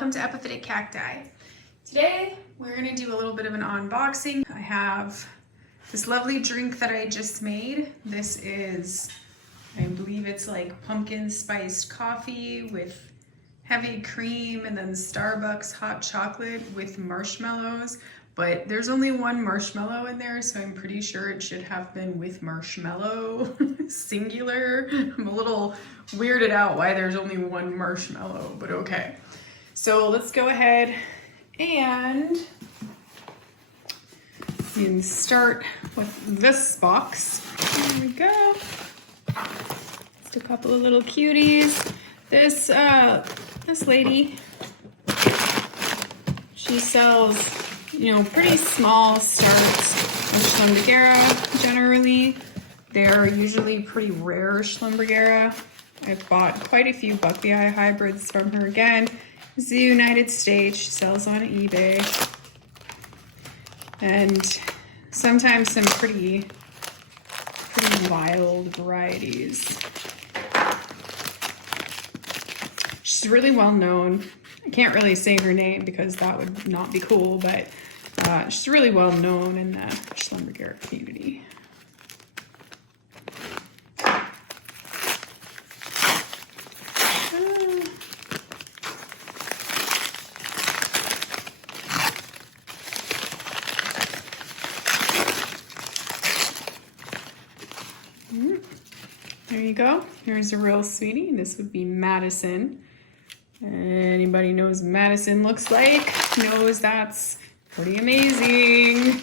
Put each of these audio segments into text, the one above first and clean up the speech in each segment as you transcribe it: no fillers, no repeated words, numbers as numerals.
welcome to Epiphytic Cacti. Today we're going to do a little bit of an unboxing. I have this lovely drink that I just made. This is, I believe it's like pumpkin spiced coffee with heavy cream and then Starbucks hot chocolate with marshmallows. But there's only one marshmallow in there, so I'm pretty sure it should have been with marshmallow, singular. I'm a little weirded out why there's only one marshmallow, but okay. So let's go ahead and you can start with this box. There we go. Just a couple of little cuties. This lady, she sells, you know, pretty small starts of Schlumbergera generally. They're usually pretty rare Schlumbergera. I've bought quite a few Buckleyi hybrids from her. Again, this is the United States. She sells on eBay. And sometimes some pretty wild varieties. She's really well known. I can't really say her name because that would not be cool, but she's really well known in the Schlumbergera community. There you go. Here's a real sweetie. This would be Madison. Anybody knows what Madison looks like knows that's pretty amazing.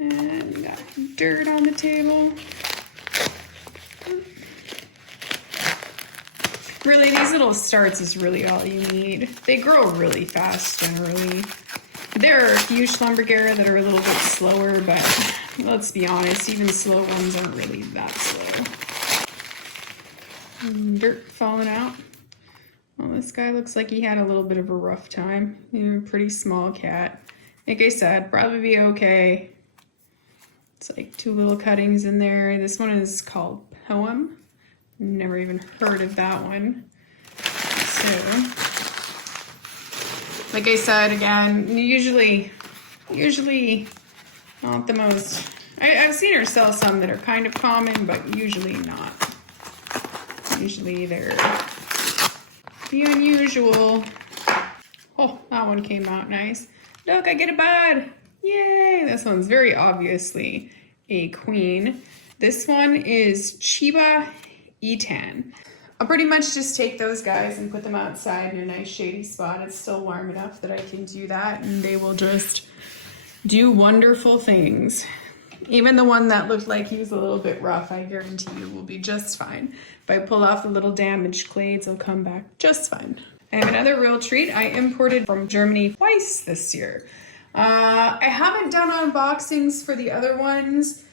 And we got dirt on the table. Really, these little starts is really all you need. They grow really fast generally. There are a few Schlumbergera that are a little bit slower, but let's be honest, even slow ones aren't really that slow. Dirt falling out. Well, this guy looks like he had a little bit of a rough time. He's a pretty small cat. Like I said, probably be okay. It's like two little cuttings in there. This one is called Poem. Never even heard of that one. So, like I said, again, usually not the most. I've seen her sell some that are kind of common, but usually not. Usually they're the unusual. Oh, that one came out nice. Look, I get a bud. Yay! This one's very obviously a queen. This one is Chiba Etan. I'll pretty much just take those guys and put them outside in a nice shady spot. It's still warm enough that I can do that, and they will just do wonderful things. Even the one that looked like he was a little bit rough, I guarantee you will be just fine. If I pull off the little damaged clades, they'll come back just fine. I have another real treat I imported from Germany twice this year. I haven't done unboxings for the other ones,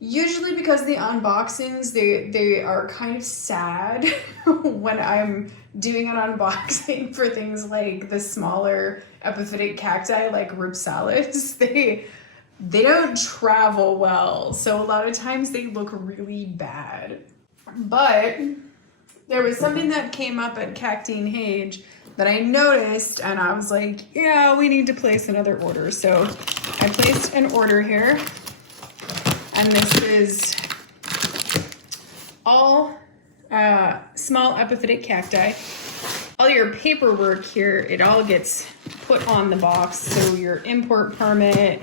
usually because the unboxings, they are kind of sad when I'm doing an unboxing for things like the smaller epiphytic cacti like Rhipsalis. They don't travel well, so a lot of times they look really bad. But there was something that came up at Kakteen-Haage that I noticed, and I was like, yeah, we need to place another order. So I placed an order here, and this is all small epiphytic cacti. All your paperwork here, it all gets put on the box. So your import permit,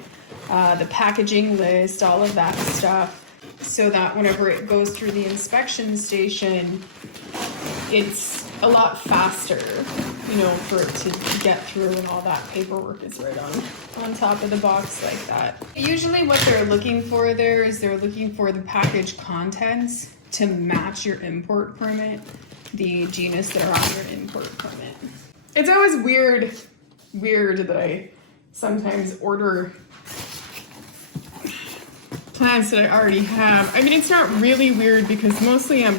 the packaging list, all of that stuff, so that whenever it goes through the inspection station, it's a lot faster, you know, for it to get through, and all that paperwork is right on top of the box like that. Usually what they're looking for there is they're looking for the package contents to match your import permit, the genus that are on your import permit. It's always weird that I sometimes order plants that I already have. I mean, it's not really weird because mostly I'm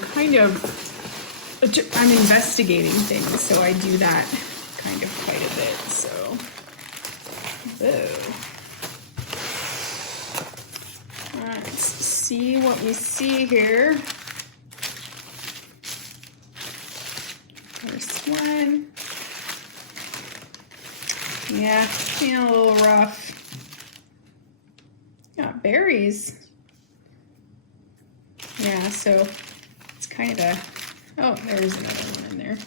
investigating things, so I do that kind of quite a bit, so. All right, let's see what we see here. First one. Yeah, being a little rough. Got berries. Yeah, so it's kind of, oh, there's another one in there.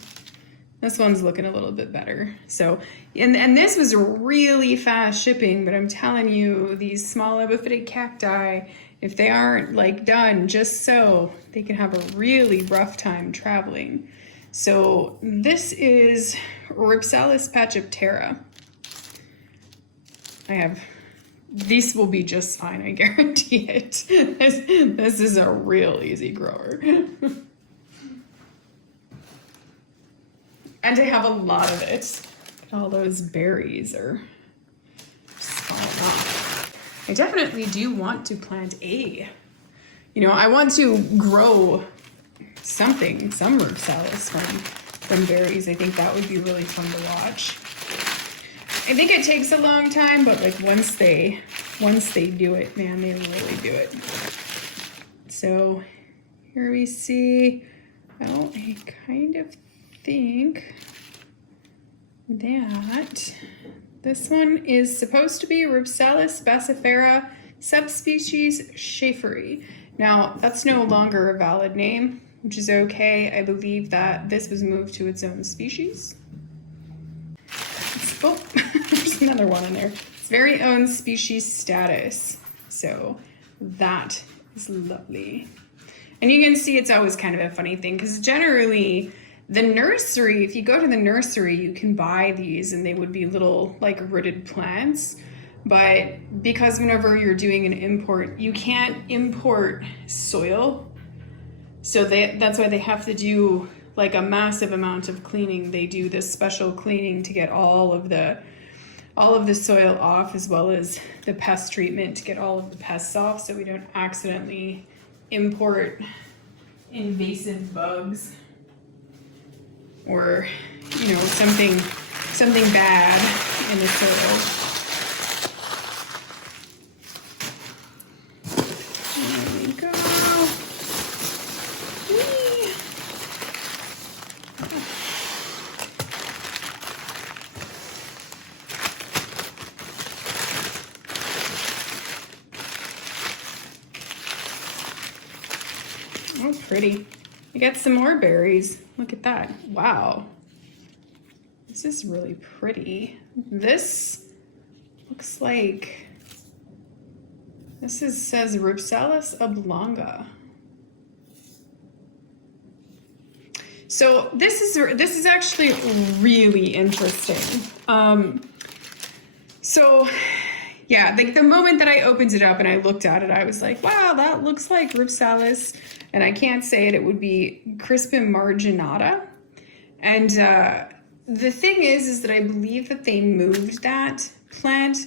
This one's looking a little bit better. So, and this was really fast shipping, but I'm telling you, these small epiphytic cacti, if they aren't like done just so, they can have a really rough time traveling. So this is Rhipsalis Pachyptera. These will be just fine, I guarantee it. This is a real easy grower. And I have a lot of it. All those berries are just falling off. I definitely do want to plant I want to grow some Rhipsalis from berries. I think that would be really fun to watch. I think it takes a long time, but like once they do it, man, they really do it. So here we see, well, I kind of think that this one is supposed to be Rhipsalis Pfeiffera subspecies Shaferi. Now, that's no longer a valid name, which is okay. I believe that this was moved to its own species. Oh, there's another one in there. It's very own species status. So that is lovely. And you can see it's always kind of a funny thing because generally the nursery, if you go to the nursery, you can buy these and they would be little like rooted plants. But because whenever you're doing an import, you can't import soil. So that's why they have to do like a massive amount of cleaning. They do this special cleaning to get all of the soil off, as well as the pest treatment to get all of the pests off, so we don't accidentally import invasive bugs or something bad in the soil. There we go. Oh, pretty. I got some more berries. Look at that. Wow. This is really pretty. This looks like, says Rhipsalis Oblonga. So this is actually really interesting. So yeah, like the moment that I opened it up and I looked at it, I was like, wow, that looks like Rhipsalis. And I can't say it, it would be Crispum marginata. And the thing is that I believe that they moved that plant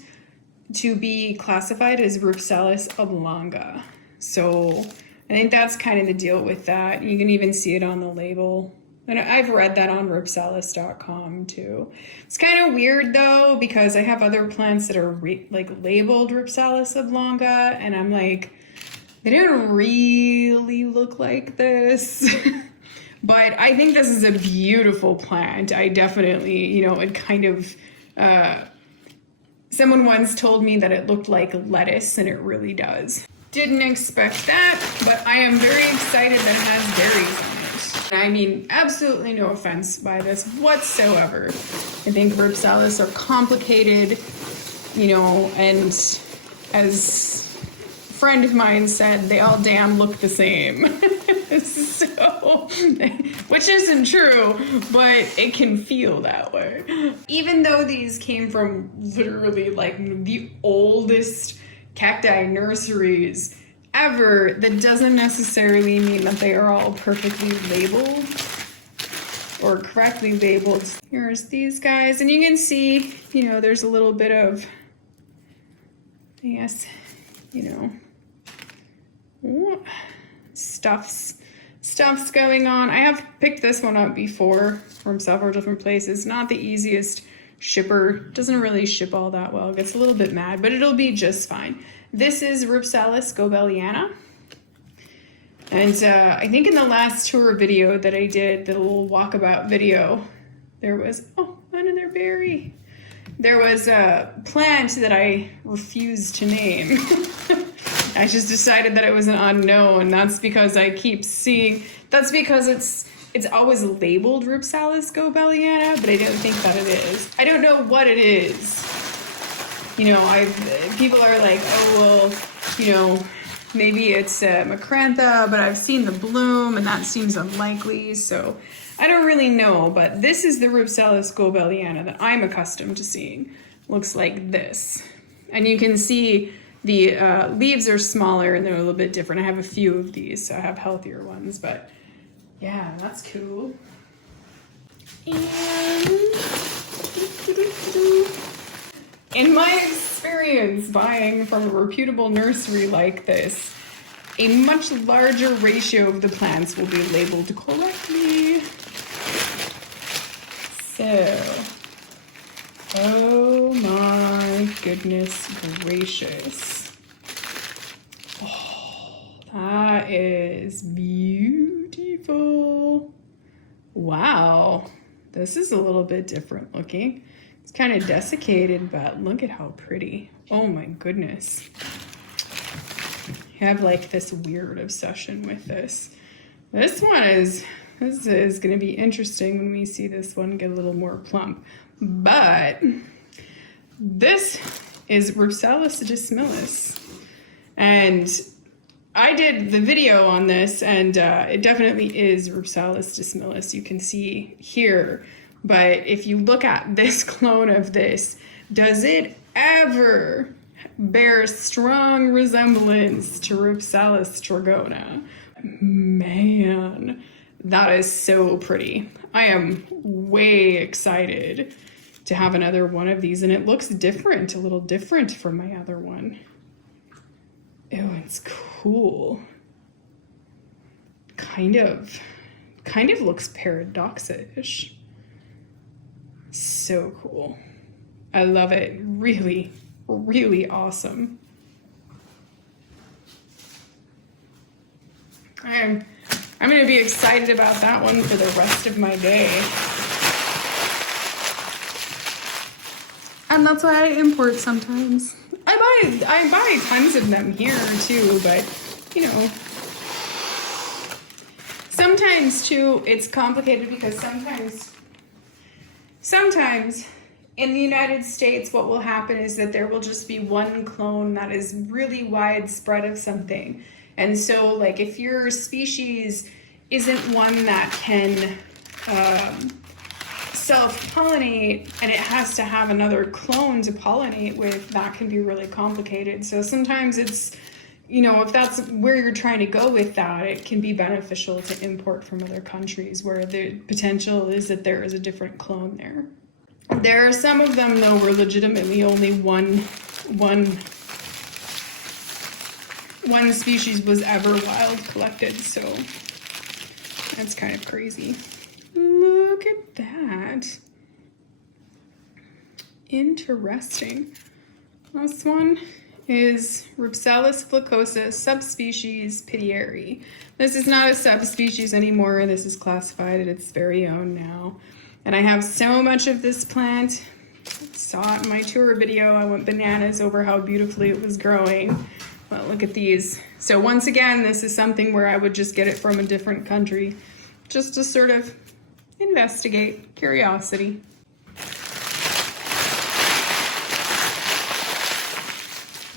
to be classified as Rhipsalis oblonga. So I think that's kind of the deal with that. You can even see it on the label. And I've read that on rhipsalis.com too. It's kind of weird though, because I have other plants that are labeled Rhipsalis oblonga, and I'm like, they don't really look like this. But I think this is a beautiful plant. I definitely, it kind of, someone once told me that it looked like lettuce, and it really does. Didn't expect that, but I am very excited that it has berries on it. I mean, absolutely no offense by this whatsoever. I think Rhipsalis are complicated, and as a friend of mine said, they all damn look the same. So, which isn't true, but it can feel that way. Even though these came from literally like the oldest cacti nurseries ever, that doesn't necessarily mean that they are all perfectly labeled or correctly labeled. Here's these guys, and you can see, there's a little bit of, yes, stuff's going on. I have picked this one up before from several different places. Not the easiest shipper. Doesn't really ship all that well. Gets a little bit mad, but it'll be just fine. This is Rhipsalis Goebeliana. And I think in the last tour video that I did, the little walkabout video, there was, oh, another berry. there was a plant that I refused to name. I just decided that it was an unknown. That's because I keep seeing, that's because it's always labeled Rhipsalis Goebeliana, but I don't think that it is. I don't know what it is. You know, people are like, oh, well, you know, maybe it's Megalantha, but I've seen the bloom and that seems unlikely, so I don't really know, but this is the Rhipsalis Goebeliana that I'm accustomed to seeing. Looks like this. And you can see the leaves are smaller and they're a little bit different. I have a few of these, so I have healthier ones, but yeah, that's cool. And in my experience buying from a reputable nursery like this, a much larger ratio of the plants will be labeled correctly. So, oh my goodness gracious. Oh, that is beautiful. Wow, this is a little bit different looking. It's kind of desiccated, but look at how pretty. Oh my goodness. I have like this weird obsession with this. This is going to be interesting when we see this one get a little more plump. But this is Rhipsalis Dissimilis. And I did the video on this, and it definitely is Rhipsalis Dissimilis. You can see here. But if you look at this clone of this, does it ever bear strong resemblance to Rhipsalis trigona? Man, that is so pretty. I am way excited to have another one of these, and it looks different, a little different from my other one. Oh, it's cool. Kind of looks paradoxish. So cool. I love it. Really, really awesome. I'm going to be excited about that one for the rest of my day. And that's why I import sometimes. I buy tons of them here too, but you know, sometimes too it's complicated because sometimes in the United States what will happen is that there will just be one clone that is really widespread of something. And so like if your species isn't one that can self-pollinate and it has to have another clone to pollinate with, that can be really complicated. So sometimes it's, you know, if that's where you're trying to go with that, it can be beneficial to import from other countries where the potential is that there is a different clone there. There are some of them though where legitimately only one species was ever wild collected, so that's kind of crazy. Look at that. Interesting. This one is Rhipsalis Floccosa subspecies Pittieri. This is not a subspecies anymore. This is classified at its very own now. And I have so much of this plant. Saw it in my tour video. I went bananas over how beautifully it was growing. Well, look at these. So once again, this is something where I would just get it from a different country just to sort of investigate, curiosity.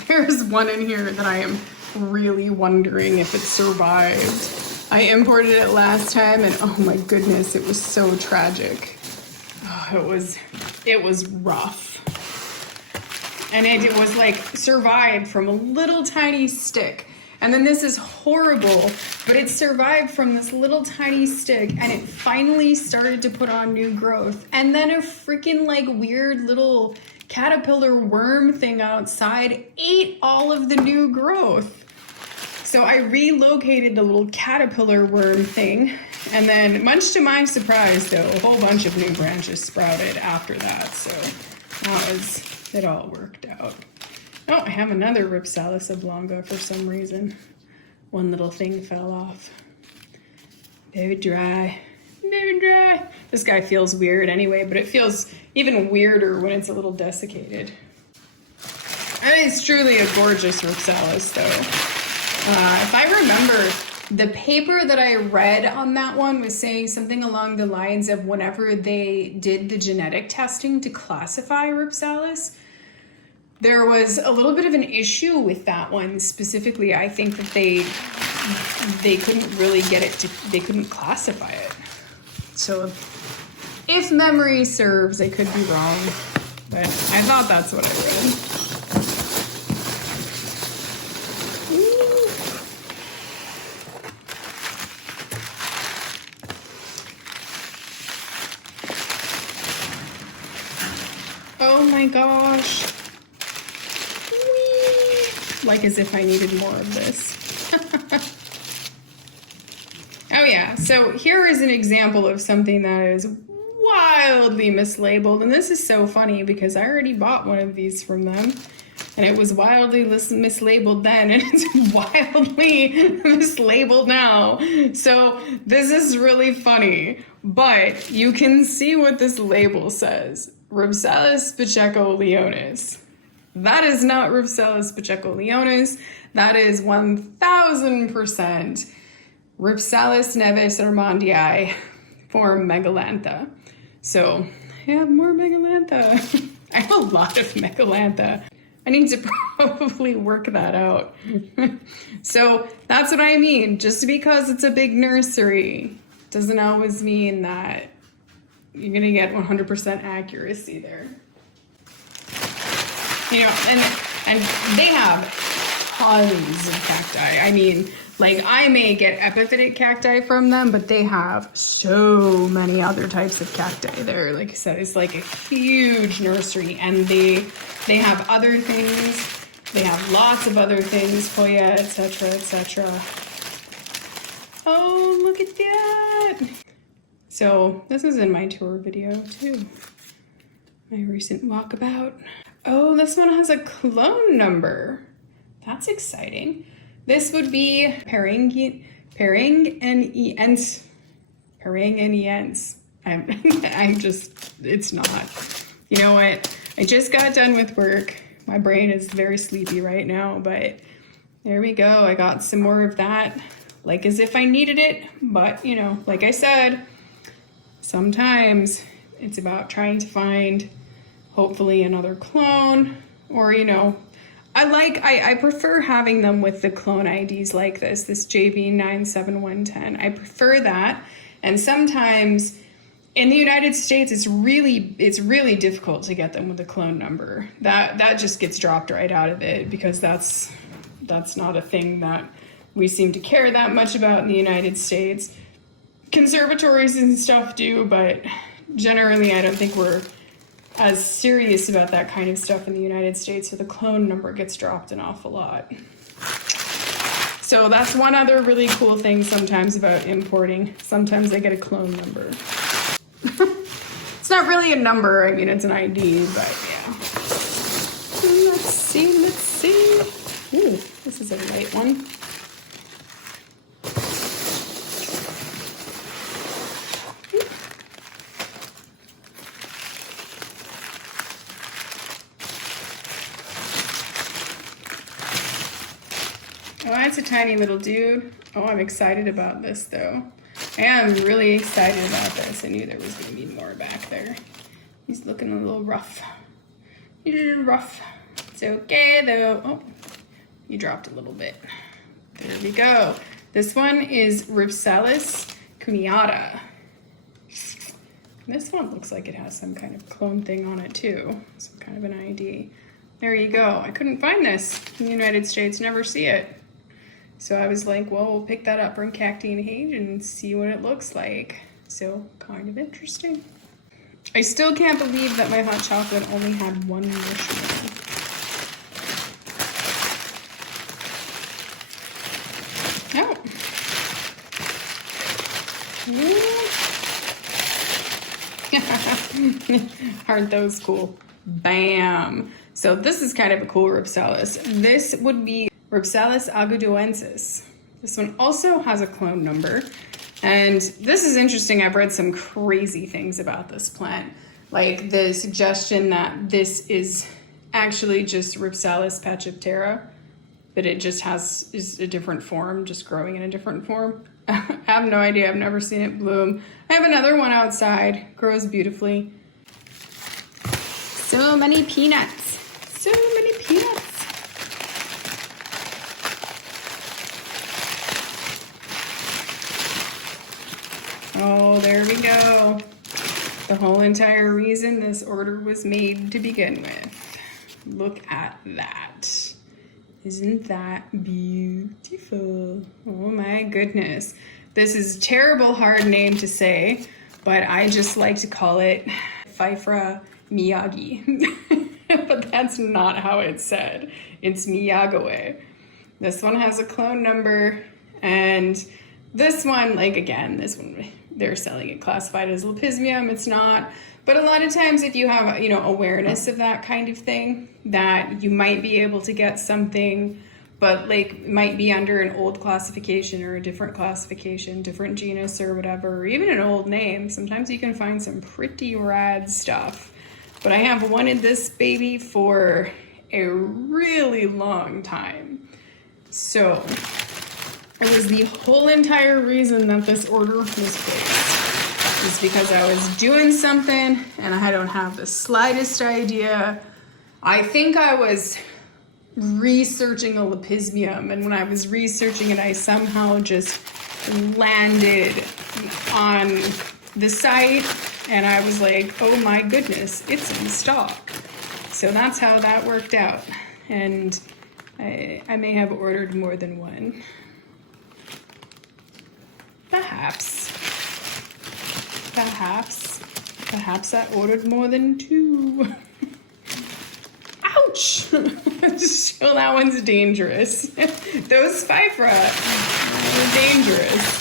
There's one in here that I am really wondering if it survived. I imported it last time and oh my goodness, it was so tragic. Oh, it was rough. And it was like survived from a little tiny stick. And then this is horrible, but it survived from this little tiny stick and it finally started to put on new growth. And then a freaking like weird little caterpillar worm thing outside ate all of the new growth. So I relocated the little caterpillar worm thing, and then much to my surprise though, a whole bunch of new branches sprouted after that. So it all worked out. Oh, I have another Rhipsalis Oblonga for some reason. One little thing fell off. Very dry. This guy feels weird anyway, but it feels even weirder when it's a little desiccated. I mean, it's truly a gorgeous Rhipsalis, though. If I remember, the paper that I read on that one was saying something along the lines of whenever they did the genetic testing to classify Rhipsalis, there was a little bit of an issue with that one specifically. I think that they couldn't really get it to, they couldn't classify it. So if memory serves, I could be wrong, but I thought that's what I read. Oh my gosh. Whee! Like as if I needed more of this. Oh yeah, so here is an example of something that is wildly mislabeled. And this is so funny because I already bought one of these from them. And it was wildly mislabeled then, and it's wildly mislabeled now. So this is really funny. But you can see what this label says. Rhipsalis pacheco-leonis. That is not Rhipsalis pacheco-leonis. That is 1000% Rhipsalis Neves-armondii form Megalantha. So I have more Megalantha. I have a lot of Megalantha. I need to probably work that out. So that's what I mean. Just because it's a big nursery doesn't always mean that you're gonna get 100% accuracy there. You know, and they have tons of cacti. I mean, like I may get epiphytic cacti from them, but they have so many other types of cacti there. Like I said, it's like a huge nursery, and they have other things. They have lots of other things, Hoya, etc., etc. Oh, look at that! So this is in my tour video too. My recent walkabout. Oh, this one has a clone number. That's exciting. This would be Paranganiensis. I'm just, it's not. You know what? I just got done with work. My brain is very sleepy right now, but there we go. I got some more of that, like as if I needed it. But, you know, like I said, sometimes it's about trying to find, hopefully, another clone, or, you know, I prefer having them with the clone IDs like this JB97110. I prefer that. And sometimes in the United States, it's really difficult to get them with a clone number. That just gets dropped right out of it, because that's not a thing that we seem to care that much about in the United States. Conservatories and stuff do, but generally I don't think we're as serious about that kind of stuff in the United States, so the clone number gets dropped an awful lot. So that's one other really cool thing sometimes about importing. Sometimes they get a clone number. It's not really a number, I mean, it's an ID, but yeah. Let's see. Ooh, this is a light one. Oh, that's a tiny little dude. Oh, I'm excited about this though. I am really excited about this. I knew there was gonna be more back there. He's looking a little rough. He's a little rough. It's okay though. Oh, you dropped a little bit. There we go. This one is Rhipsalis cuneata. This one looks like it has some kind of clone thing on it too. Some kind of an ID. There you go. I couldn't find this in the United States, never see it. So I was like, well, we'll pick that up from Kakteen-Haage and see what it looks like. So, kind of interesting. I still can't believe that my hot chocolate only had one marshmallow. Oh. Aren't those cool? Bam! So this is kind of a cool Rhipsalis. This would be Rhipsalis Agudoensis. This one also has a clone number. And this is interesting. I've read some crazy things about this plant. Like the suggestion that this is actually just Rhipsalis Pachyptera, but it just is a different form, just growing in a different form. I have no idea. I've never seen it bloom. I have another one outside. Grows beautifully. So many peanuts. So many peanuts. Oh, there we go. The whole entire reason this order was made to begin with. Look at that. Isn't that beautiful? Oh my goodness. This is a terrible hard name to say, but I just like to call it Pfeiffera Miyagi. But that's not how it's said. It's Miyagawae. This one has a clone number, and this one, like again, this one, they're selling it classified as Lepismium. It's not. But a lot of times if you have, awareness of that kind of thing, that you might be able to get something, but like it might be under an old classification or a different classification, different genus or whatever, or even an old name. Sometimes you can find some pretty rad stuff. But I have wanted this baby for a really long time. So it was the whole entire reason that this order was placed. Is because I was doing something and I don't have the slightest idea. I think I was researching a Lepismium, and when I was researching it, I somehow just landed on the site, and I was like, oh my goodness, it's in stock. So that's how that worked out. And I may have ordered more than one. Perhaps I ordered more than two. Ouch! So that one's dangerous. Those Pfeiffera are dangerous.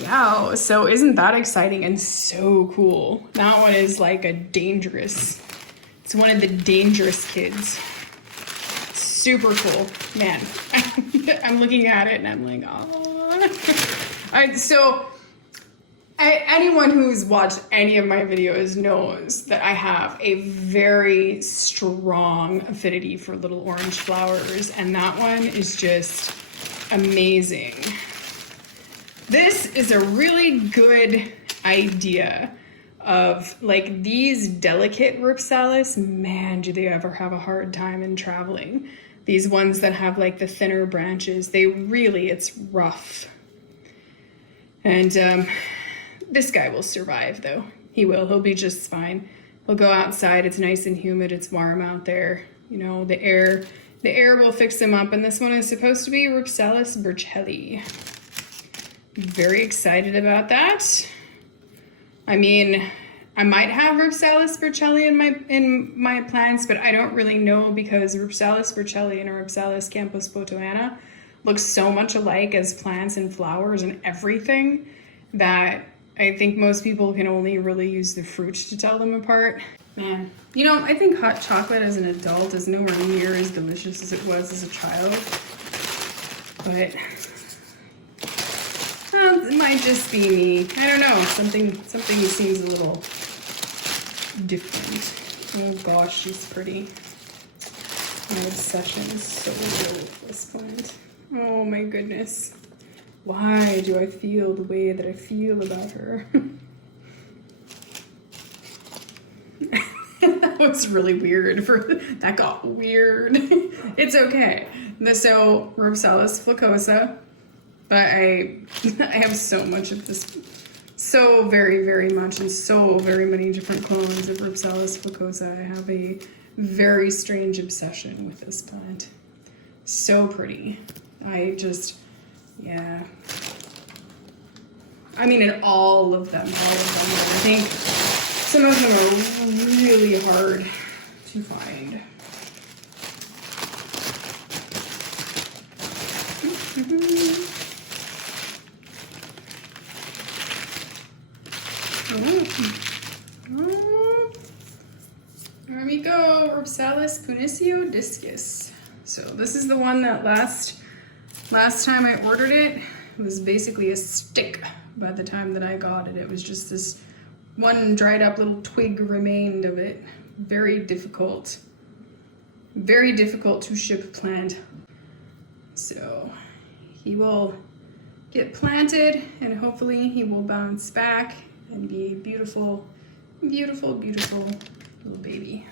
Yeah, so isn't that exciting and so cool? That one is like a dangerous, it's one of the dangerous kids. Super cool. Man, I'm looking at it and I'm like, oh. Anyone who's watched any of my videos knows that I have a very strong affinity for little orange flowers, and that one is just amazing. This is a really good idea of like these delicate Rhipsalis. Man, do they ever have a hard time in traveling. These ones that have like the thinner branches, it's rough. And this guy will survive though. He'll be just fine. He'll go outside, it's nice and humid, it's warm out there. The air will fix him up, and this one is supposed to be Rhipsalis Burchellii. Very excited about that. I mean, I might have Rhipsalis Burchellii in my plants, but I don't really know because Rhipsalis Burchellii and Rhipsalis campospotoana look so much alike as plants and flowers and everything that I think most people can only really use the fruit to tell them apart. Man, I think hot chocolate as an adult is nowhere near as delicious as it was as a child. But it might just be me. I don't know. Something seems a little different. Oh gosh, she's pretty. My obsession is so real with this plant. Oh my goodness. Why do I feel the way that I feel about her? That was really weird. That got weird. It's okay. So Rhipsalis Floccosa, but I have so much of this, so very, very much, and so very many different clones of Rhipsalis Floccosa. I have a very strange obsession with this plant. So pretty. Yeah. I mean, in all of them. I think some of them are really hard to find. There we go, Rhipsalis punicio discus. So this is the one that last time I ordered it, it was basically a stick by the time that I got it. It was just this one dried up little twig remained of it. Very difficult to ship plant. So he will get planted and hopefully he will bounce back and be a beautiful, beautiful, beautiful little baby.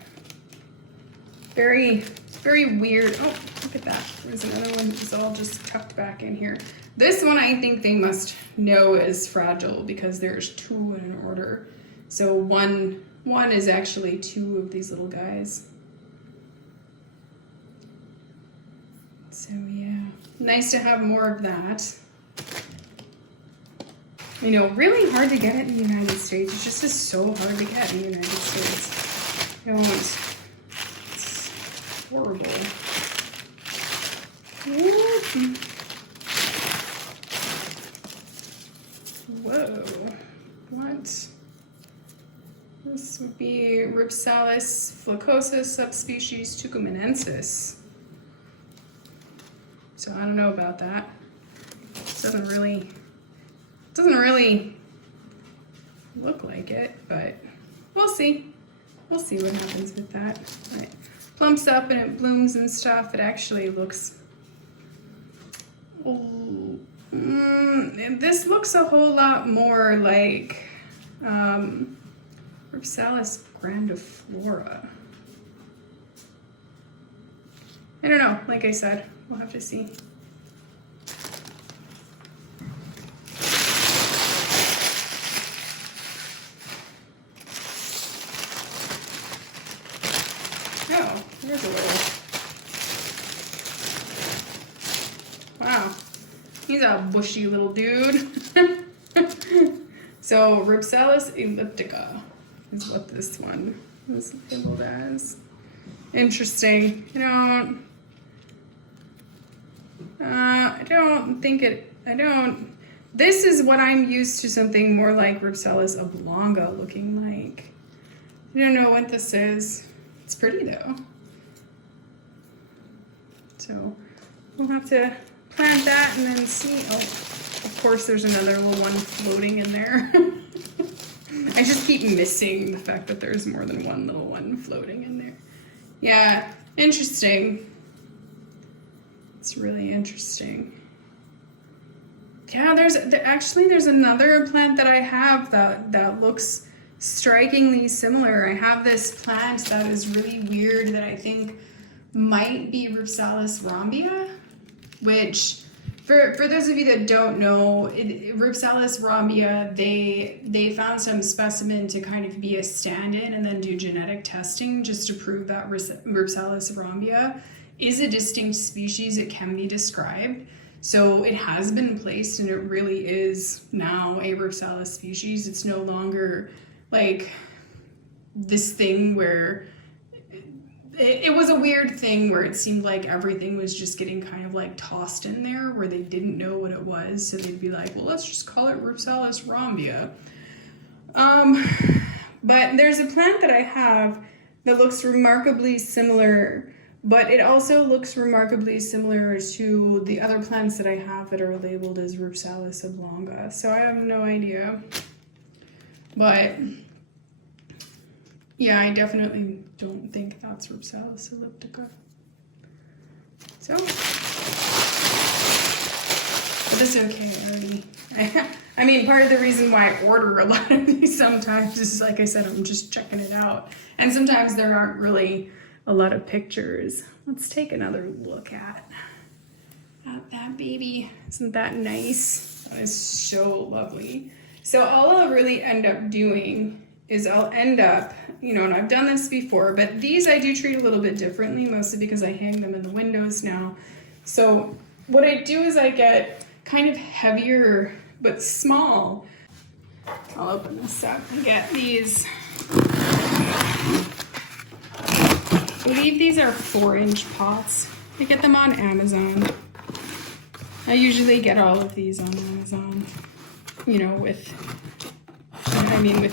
Very, very weird. Oh, look at that. There's another one that's all just tucked back in here. This one I think they must know is fragile because there's 2 in an order. So one is actually 2 of these little guys. So yeah, nice to have more of that. You know, really hard to get it in the United States. It just is so hard to get in the United States. It's horrible. Whoa, what? This would be Rhipsalis, Floccosa, subspecies Tucumanensis. So I don't know about that. Doesn't really look like it, but we'll see. We'll see what happens with that. It plumps up and it blooms and stuff. It actually looks... this looks a whole lot more like Rhipsalis grandiflora. I don't know, like I said, we'll have to see. Oh, there's a little. Wow, he's a bushy little dude. So Rhipsalis elliptica is what this one is labeled as. Interesting. This is what I'm used to, something more like Rhipsalis oblonga looking like. I don't know what this is. It's pretty though. So we'll have to plant that and then see. Oh, of course there's another little one floating in there. I just keep missing the fact that there's more than one little one floating in there. Yeah, interesting. It's really interesting. Yeah, there's another plant that I have that looks strikingly similar. I have this plant that is really weird that I think might be Rhipsalis rhombia, which for those of you that don't know, Rhipsalis rhombia, they found some specimen to kind of be a stand-in and then do genetic testing just to prove that Rhipsalis rhombia is a distinct species. It can be described. So it has been placed and it really is now a Rhipsalis species. It's no longer like this thing where it was a weird thing where it seemed like everything was just getting kind of like tossed in there where they didn't know what it was. So they'd be like, well, let's just call it Rhipsalis rhombia. But there's a plant that I have that looks remarkably similar, but it also looks remarkably similar to the other plants that I have that are labeled as Rhipsalis oblonga. So I have no idea. But yeah, I definitely don't think that's Rhipsalis elliptica. So, but that's okay. I mean, part of the reason why I order a lot of these sometimes is, like I said, I'm just checking it out. And sometimes there aren't really a lot of pictures. Let's take another look at that baby. Isn't that nice? That is so lovely. So all I'll really end up doing is I'll end up, and I've done this before, but these I do treat a little bit differently, mostly because I hang them in the windows now. So what I do is I get kind of heavier but small. I'll open this up and get these. I believe these are 4-inch pots. I get them on Amazon. I usually get all of these on Amazon, with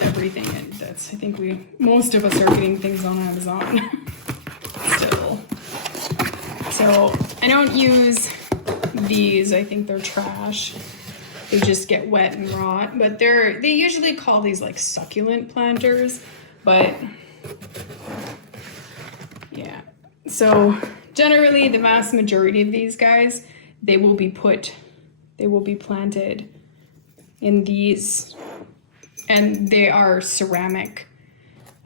everything. And I think most of us are getting things on Amazon still. So I don't use these. I think they're trash. They just get wet and rot. But they usually call these like succulent planters. But yeah. So generally the vast majority of these guys, they will be planted in these, and they are ceramic.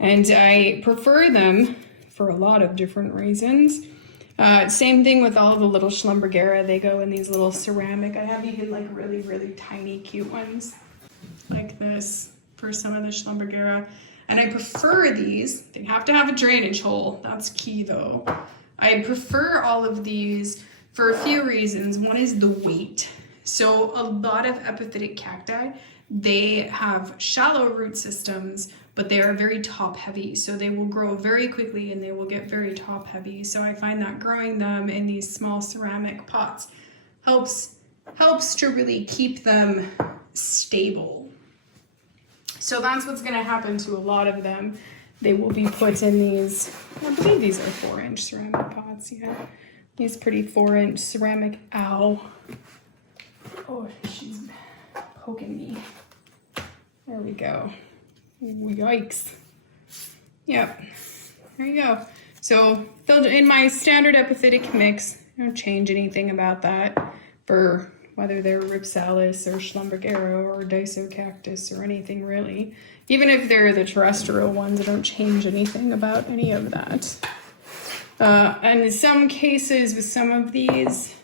And I prefer them for a lot of different reasons. Same thing with all the little Schlumbergera. They go in these little ceramic. I have even like really, really tiny, cute ones like this for some of the Schlumbergera. And I prefer these. They have to have a drainage hole. That's key though. I prefer all of these for a few reasons. One is the weight. So a lot of epiphytic cacti, they have shallow root systems, but they are very top heavy. So they will grow very quickly and they will get very top heavy. So I find that growing them in these small ceramic pots helps to really keep them stable. So that's what's gonna happen to a lot of them. They will be put in these, I believe these are 4-inch ceramic pots, yeah. These pretty 4-inch ceramic, ow. Oh, she's poking me. There we go. Yikes. Yep, there you go. So in my standard epiphytic mix, I don't change anything about that for whether they're Rhipsalis or Schlumbergera or Disocactus or anything really. Even if they're the terrestrial ones, I don't change anything about any of that. And in some cases with some of these,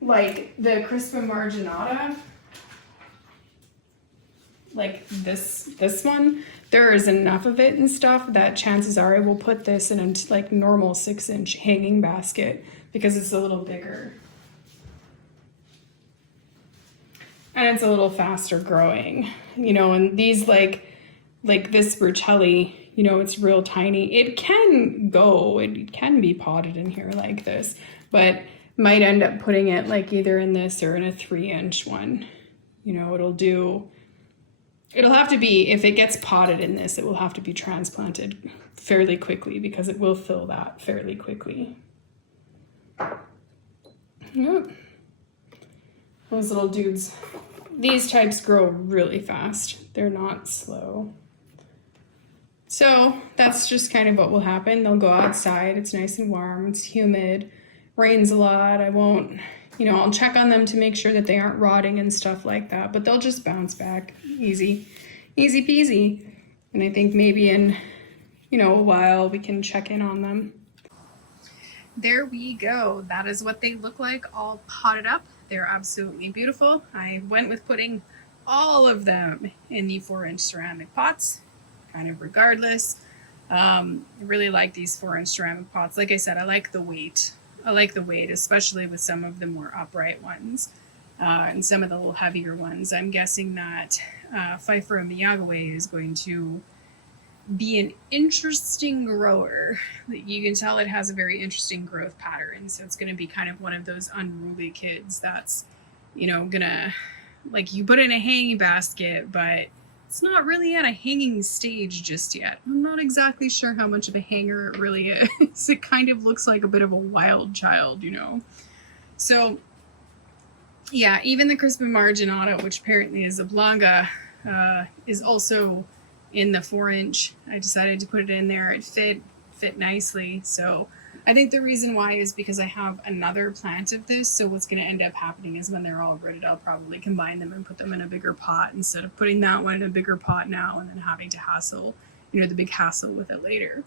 like the Crispum marginata, like this one, there is enough of it and stuff that chances are I will put this in a like normal 6-inch hanging basket because it's a little bigger. And it's a little faster growing, you know, and these like this Burchellii, you know, it's real tiny. It can be potted in here like this, but might end up putting it like either in this or in a 3-inch one. You know, it'll have to be, if it gets potted in this, it will have to be transplanted fairly quickly because it will fill that fairly quickly. Yep. Those little dudes. These types grow really fast. They're not slow. So that's just kind of what will happen. They'll go outside. It's nice and warm. It's humid. Rains a lot. I won't, you know, I'll check on them to make sure that they aren't rotting and stuff like that, but they'll just bounce back easy peasy. And I think maybe in, you know, a while we can check in on them. There we go. That is what they look like all potted up. They're absolutely beautiful. I went with putting all of them in the 4-inch ceramic pots, kind of regardless. I really like these 4-inch ceramic pots. Like I said, I like the weight. Especially with some of the more upright ones and some of the little heavier ones. I'm guessing that Pfeiffera Miyagawae is going to be an interesting grower. You can tell it has a very interesting growth pattern. So it's going to be kind of one of those unruly kids that's, you know, gonna, like, you put it in a hanging basket, but it's not really at a hanging stage just yet. I'm not exactly sure how much of a hanger it really is. It kind of looks like a bit of a wild child, you know. So yeah, even the Crispum marginata, which apparently is Oblonga, is also in the 4-inch. I decided to put it in there. It fit nicely. So I think the reason why is because I have another plant of this. So what's going to end up happening is when they're all rooted, I'll probably combine them and put them in a bigger pot instead of putting that one in a bigger pot now and then having to hassle, you know, the big hassle with it later.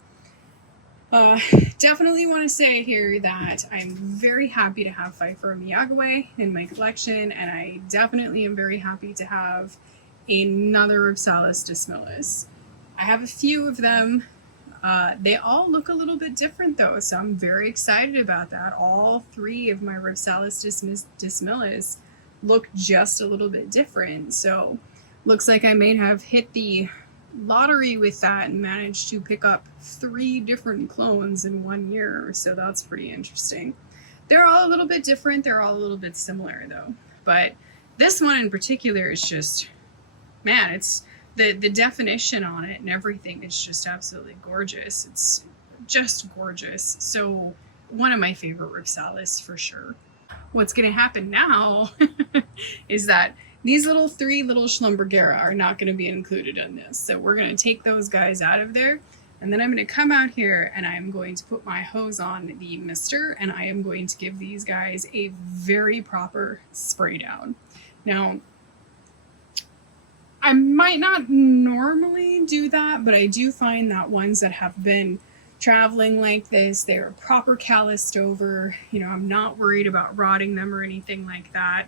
Definitely want to say here that I'm very happy to have Pfeiffera Miyagawae in my collection, and I definitely am very happy to have another Rhipsalis Dissimilis. I have a few of them. They all look a little bit different though, so I'm very excited about that. All 3 of my Rhipsalis Dissimilis look just a little bit different, so looks like I may have hit the lottery with that and managed to pick up 3 different clones in 1 year, so that's pretty interesting. They're all a little bit different, they're all a little bit similar though, but this one in particular is just, man, it's the definition on it and everything is just absolutely gorgeous. It's just gorgeous. So one of my favorite Rhipsalis for sure. What's going to happen now is that these three little Schlumbergera are not going to be included in this. So we're going to take those guys out of there. And then I'm going to come out here and I'm going to put my hose on the mister and I am going to give these guys a very proper spray down. Now, I might not normally do that, but I do find that ones that have been traveling like this, they're proper calloused over. You know, I'm not worried about rotting them or anything like that.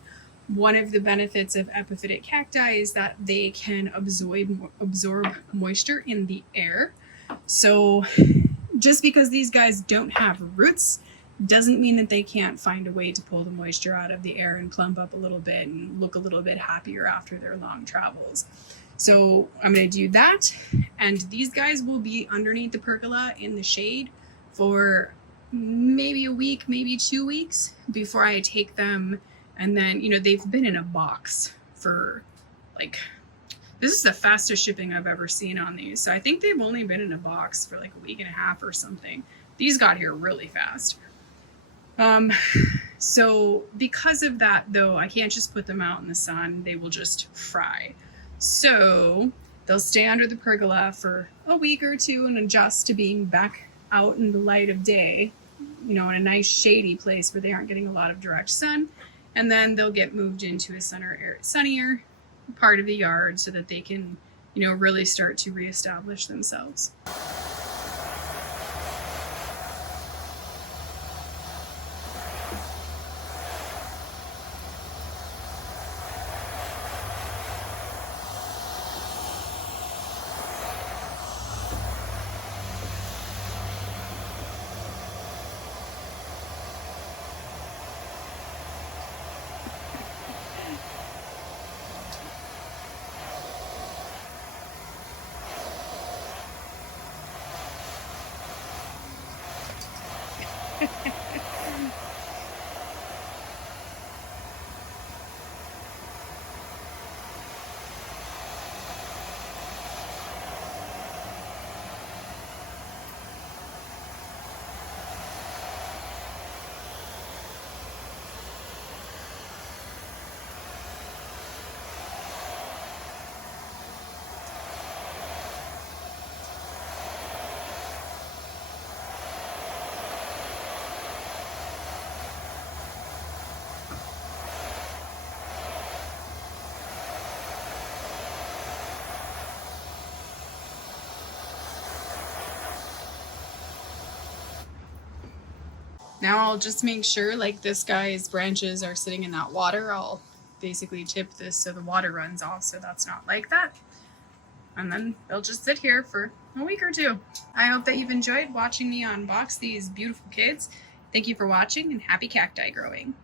One of the benefits of epiphytic cacti is that they can absorb moisture in the air. So just because these guys don't have roots doesn't mean that they can't find a way to pull the moisture out of the air and plump up a little bit and look a little bit happier after their long travels. So I'm going to do that, and these guys will be underneath the pergola in the shade for maybe a week, maybe 2 weeks before I take them. And then, you know, they've been in a box for like, this is the fastest shipping I've ever seen on these. So I think they've only been in a box for like a week and a half or something. These got here really fast. So because of that though, I can't just put them out in the sun. They will just fry. So they'll stay under the pergola for a week or two and adjust to being back out in the light of day, you know, in a nice shady place where they aren't getting a lot of direct sun. And then they'll get moved into a sunnier part of the yard so that they can, you know, really start to reestablish themselves. Now I'll just make sure, like this guy's branches are sitting in that water. I'll basically tip this so the water runs off, so that's not like that. And then they'll just sit here for a week or two. I hope that you've enjoyed watching me unbox these beautiful kids. Thank you for watching and happy cacti growing.